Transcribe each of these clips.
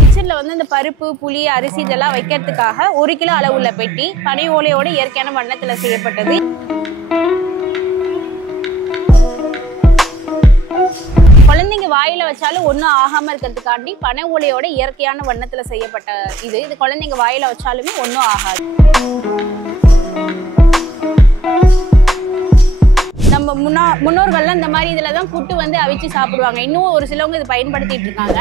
கிச்சன்ல வந்து இந்த பருப்பு, புளி, அரிசி இதெல்லாம் வைக்கிறதுக்காக 1 கிலோ அளவுள்ள பெட்டி பனை ஓலையோட இயற்கையான வண்ணத்துல செய்யப்பட்டது. குழந்தைங்க வாயில வச்சாலும் ஒன்றும் ஆகாம இருக்கிறதுக்காண்டி பனை ஓலையோட இயற்கையான வண்ணத்துல செய்யப்பட்ட இது குழந்தைங்க வாயில வச்சாலுமே ஒன்றும் ஆகாது. நம்ம முன்னோர்கள்லாம் இந்த மாதிரி இதுல தான் புட்டு வந்து அவிச்சு சாப்பிடுவாங்க. இன்னும் ஒரு சிலவங்க இது பயன்படுத்திட்டு இருக்காங்க.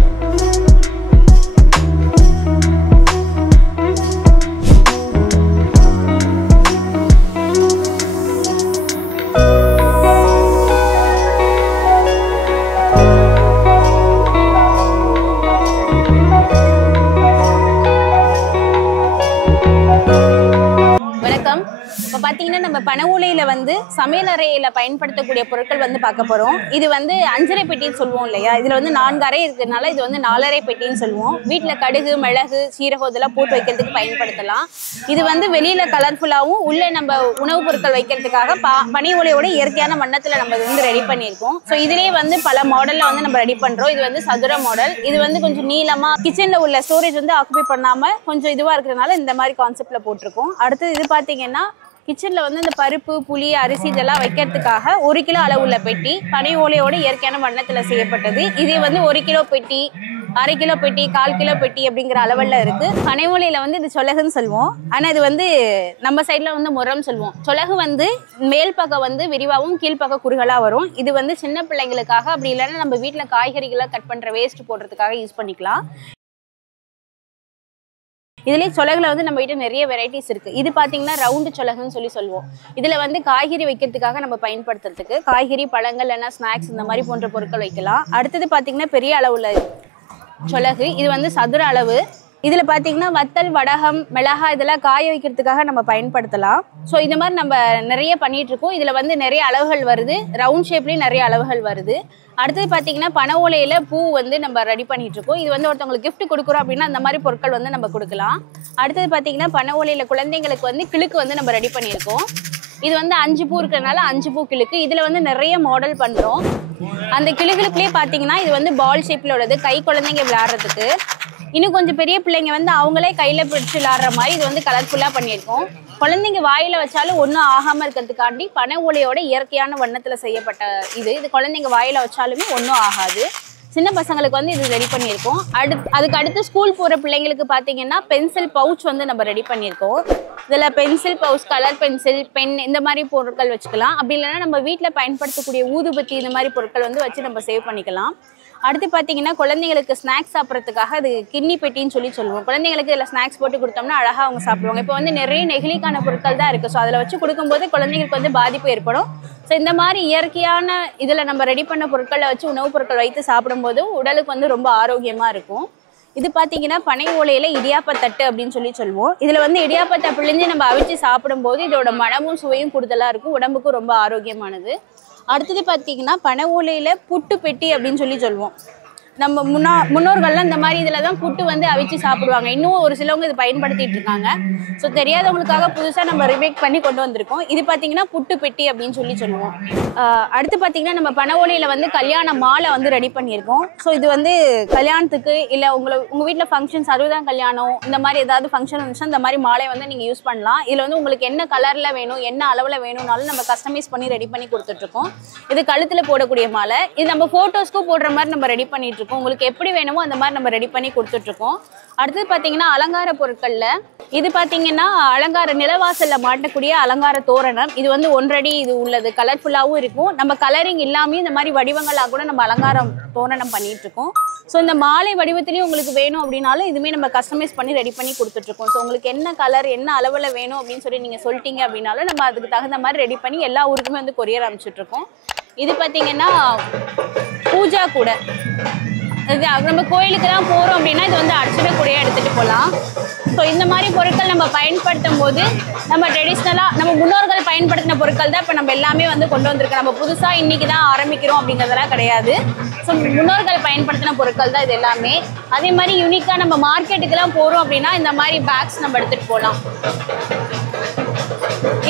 இப்போ பார்த்தீங்கன்னா நம்ம பனை ஓலையில வந்து சமையல் அறையில பயன்படுத்தக்கூடிய பொருட்கள் வந்து பார்க்க போறோம். இது வந்து 5.5 பெட்டின்னு சொல்லுவோம் இல்லையா? இதுல வந்து 4 அறை இருக்கிறதுனால இது வந்து 4.5 பெட்டின்னு சொல்லுவோம். வீட்டுல கடுகு, மிளகு, சீரகம் இதெல்லாம் போட்டு வைக்கிறதுக்கு பயன்படுத்தலாம். இது வந்து வெளியில கலர்ஃபுல்லாகவும் உள்ள நம்ம உணவுப் பொருட்கள் வைக்கிறதுக்காக பனை ஓலையோட இயற்கையான வண்ணத்துல நம்ம வந்து ரெடி பண்ணியிருக்கோம். ஸோ இதுலேயே வந்து பல மாடல்ல வந்து நம்ம ரெடி பண்றோம். இது வந்து சதுர மாடல். இது வந்து கொஞ்சம் நீளமா கிச்சன்ல உள்ள ஸ்டோரேஜ் வந்து ஆக்குபை பண்ணாம கொஞ்சம் இதுவா இருக்கிறதுனால இந்த மாதிரி கான்செப்ட்ல போட்டிருக்கோம். அடுத்து இது பார்த்தீங்கன்னா கிச்சன்ல வந்து இந்த பருப்பு, புளி, அரிசி இதெல்லாம் வைக்கிறதுக்காக 1 கிலோ அளவுள்ள பெட்டி பனை ஓலையோட இயற்கையான வண்ணத்துல செய்யப்பட்டது. இது வந்து 1 கிலோ பெட்டி, 1/2 கிலோ பெட்டி, 1/4 கிலோ பெட்டி அப்படிங்கிற அளவுல இருக்கு. பனை ஓலையில வந்து இது சொலகுன்னு சொல்லுவோம். ஆனா இது வந்து நம்ம சைட்ல வந்து முறம் சொல்லுவோம். சொலகு வந்து மேல் பக்கம் வந்து விரிவாகவும் கீழ்ப்பக்கம் குறுகலா வரும். இது வந்து சின்ன பிள்ளைங்களுக்காக, அப்படி இல்லைன்னா நம்ம வீட்டுல காய்கறிகளை கட் பண்ற வேஸ்ட் போடுறதுக்காக யூஸ் பண்ணிக்கலாம். இதுலேயே சொலகுல வந்து நம்ம கிட்ட நிறைய வெரைட்டிஸ் இருக்கு. இது பார்த்தீங்கன்னா ரவுண்டு சொலகுன்னு சொல்லுவோம். இதுல வந்து காய்கறி வைக்கிறதுக்காக நம்ம பயன்படுத்துறதுக்கு காய்கறி, பழங்கள் இல்லைன்னா ஸ்நாக்ஸ் இந்த மாதிரி போன்ற பொருட்கள் வைக்கலாம். அடுத்தது பார்த்தீங்கன்னா பெரிய அளவுல சொலகு. இது வந்து சதுர அளவு. இதுல பார்த்தீங்கன்னா வத்தல், வடகம், மிளகாய் இதெல்லாம் காய வைக்கிறதுக்காக நம்ம பயன்படுத்தலாம். ஸோ இந்த மாதிரி நம்ம நிறைய பண்ணிட்டு இருக்கோம். இதுல வந்து நிறைய அளவுகள் வருது. ரவுண்ட் ஷேப்லேயும் நிறைய அளவுகள் வருது. அடுத்தது பார்த்தீங்கன்னா பனை ஓலையில பூ வந்து நம்ம ரெடி பண்ணிட்டு இருக்கோம். இது வந்து ஒருத்தவங்களுக்கு கிஃப்ட் கொடுக்குறோம் அப்படின்னா அந்த மாதிரி பொருட்கள் வந்து நம்ம கொடுக்கலாம். அடுத்தது பார்த்தீங்கன்னா பனை ஓலையில குழந்தைங்களுக்கு வந்து கிழுக்கு வந்து நம்ம ரெடி பண்ணியிருக்கோம். இது வந்து 5 பூ இருக்கிறதுனால 5 பூ கிழுக்கு. இதுல வந்து நிறைய மாடல் பண்றோம். அந்த கிழுகளுக்குள்ளேயே பார்த்தீங்கன்னா இது வந்து பால் ஷேப்ல உள்ளது, கை குழந்தைங்க விளையாடுறதுக்கு. இன்னும் கொஞ்சம் பெரிய பிள்ளைங்க வந்து அவங்களே கையில பிடிச்சு விளையாடுற மாதிரி இது வந்து கலர்ஃபுல்லா பண்ணியிருக்கோம். குழந்தைங்க வாயில வச்சாலும் ஒன்றும் ஆகாம இருக்கிறதுக்காண்டி பனை ஓலையோட இயற்கையான வண்ணத்துல செய்யப்பட்ட இது குழந்தைங்க வாயில வச்சாலுமே ஒன்றும் ஆகாது. சின்ன பசங்களுக்கு வந்து இது ரெடி பண்ணியிருக்கோம். அதுக்கு அடுத்து ஸ்கூல் போகிற பிள்ளைங்களுக்கு பார்த்தீங்கன்னா பென்சில் பவுச் வந்து நம்ம ரெடி பண்ணியிருக்கோம். இதில் pencil pouch, colour pencil, pen இந்த மாதிரி பொருட்கள் வச்சுக்கலாம். அப்படி இல்லைன்னா நம்ம வீட்டில் பயன்படுத்தக்கூடிய ஊதுபத்தி இந்த மாதிரி பொருட்கள் வந்து வச்சு நம்ம சேவ் பண்ணிக்கலாம். அடுத்து பார்த்தீங்கன்னா குழந்தைங்களுக்கு ஸ்நாக்ஸ் சாப்பிட்றதுக்காக அது கிண்ணி பெட்டின்னு சொல்லுவோம். குழந்தைங்களுக்கு இதில் ஸ்நாக்ஸ் போட்டு கொடுத்தோம்னா அழகாக அவங்க சாப்பிடுவாங்க. இப்போ வந்து நிறைய நெகிழிக்கான பொருட்கள் தான் இருக்குது. ஸோ அதில் வச்சு கொடுக்கும்போது குழந்தைங்களுக்கு வந்து பாதிப்பு ஏற்படும். ஸோ இந்த மாதிரி இயற்கையான இதில் நம்ம ரெடி பண்ண பொருட்களை வச்சு உணவுப் பொருட்கள் வைத்து சாப்பிடும்போது உடலுக்கு வந்து ரொம்ப ஆரோக்கியமாக இருக்கும். இது பார்த்தீங்கன்னா பனை ஓலையில இடியாப்பத்தட்டு அப்படின்னு சொல்லுவோம். இதில் வந்து இடியாப்பத்தை பிழிஞ்சு நம்ம அவிச்சு சாப்பிடும்போது இதோட மனமும் சுவையும் கூடுதலாக இருக்கும். உடம்புக்கும் ரொம்ப ஆரோக்கியமானது. அடுத்தது பார்த்தீங்கன்னா பனை ஓலையில புட்டு பெட்டி அப்படின்னு சொல்லுவோம். நம்ம முன்னோர்கள்லாம் இந்த மாதிரி இதில் தான் புட்டு வந்து அவிச்சு சாப்பிடுவாங்க. இன்னும் ஒரு சிலவங்க இது பயன்படுத்திட்டு இருக்காங்க. ஸோ தெரியாதவங்களுக்காக புதுசாக நம்ம ரிமேக் பண்ணி கொண்டு வந்திருக்கோம். இது பார்த்தீங்கன்னா புட்டு பெட்டி அப்படின்னு சொல்லுவோம். அடுத்து பார்த்தீங்கன்னா நம்ம பனை ஓலையில வந்து கல்யாண மாலை வந்து ரெடி பண்ணியிருக்கோம். ஸோ இது வந்து கல்யாணத்துக்கு இல்லை உங்கள் வீட்டில் ஃபங்க்ஷன்ஸ், 60ஆம் கல்யாணம் இந்த மாதிரி ஏதாவது ஃபங்க்ஷன் இருந்துச்சுன்னா இந்த மாதிரி மாலை வந்து நீங்கள் யூஸ் பண்ணலாம். இதில் வந்து உங்களுக்கு என்ன கலரில் வேணும், என்ன அளவில் வேணும்னாலும் நம்ம கஸ்டமைஸ் பண்ணி ரெடி பண்ணி கொடுத்துட்ருக்கோம். இது கழுத்தில் போடக்கூடிய மாலை. இது நம்ம ஃபோட்டோஸ்க்கும் போடுற மாதிரி நம்ம ரெடி பண்ணிட்டு இருக்கோம். உங்களுக்கு எப்படி வேணுமோ அந்த மாதிரி நம்ம ரெடி பண்ணி கொடுத்துட்ருக்கோம். அடுத்தது பார்த்தீங்கன்னா அலங்கார பொருட்கள்ல இது பார்த்தீங்கன்னா அலங்கார நிலவாசல்ல மாட்டக்கூடிய அலங்கார தோரணம். இது வந்து 1 அடி இது உள்ளது, கலர்ஃபுல்லாகவும் இருக்கும். நம்ம கலரிங் இல்லாமே இந்த மாதிரி வடிவங்களாக கூட நம்ம அலங்காரம் தோரணம் பண்ணிட்டு இருக்கோம். ஸோ இந்த மாலை வடிவத்திலையும் உங்களுக்கு வேணும் அப்படின்னாலும் இதுவுமே நம்ம கஸ்டமைஸ் பண்ணி ரெடி பண்ணி கொடுத்துட்ருக்கோம். ஸோ உங்களுக்கு என்ன கலர், என்ன அளவில் வேணும் அப்படின்னு சொல்லி நீங்கள் சொல்லிட்டீங்க அப்படின்னாலும் நம்ம அதுக்கு தகுந்த மாதிரி ரெடி பண்ணி எல்லா ஊருக்குமே வந்து கொரியர் அனுப்பிச்சுட்ருக்கோம். இது பார்த்தீங்கன்னா பூஜா கூட. இது நம்ம கோயிலுக்கெல்லாம் போகிறோம் அப்படின்னா இது வந்து அர்ச்சனை எடுத்துகிட்டு போகலாம். ஸோ இந்த மாதிரி பொருட்கள் நம்ம பயன்படுத்தும் போது நம்ம ட்ரெடிஷ்னலாக நம்ம முன்னோர்கள் பயன்படுத்தின பொருட்கள் தான் இப்போ நம்ம எல்லாமே வந்து கொண்டு வந்திருக்கோம். நம்ம புதுசாக இன்றைக்கி தான் ஆரம்பிக்கிறோம் அப்படிங்கிறதெல்லாம் கிடையாது. ஸோ முன்னோர்கள் பயன்படுத்தின பொருட்கள் தான் இது எல்லாமே. அதே மாதிரி யூனிக்காக நம்ம மார்க்கெட்டுக்கெல்லாம் போகிறோம் அப்படின்னா இந்த மாதிரி பேக்ஸ் நம்ம எடுத்துகிட்டு போகலாம்.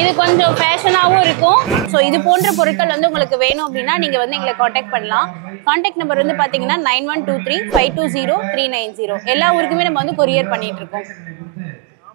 இது கொஞ்சம் ஃபேஷனாகவும் இருக்கும். ஸோ இது போன்ற பொருட்கள் வந்து உங்களுக்கு வேணும் அப்படின்னா நீங்கள் வந்து எங்களை காண்டாக்ட் பண்ணலாம். காண்டாக்ட் நம்பர் வந்து பார்த்தீங்கன்னா 9123 520 390. எல்லா ஊருக்குமே நம்ம வந்து கொரியர் பண்ணிட்டு இருக்கோம்.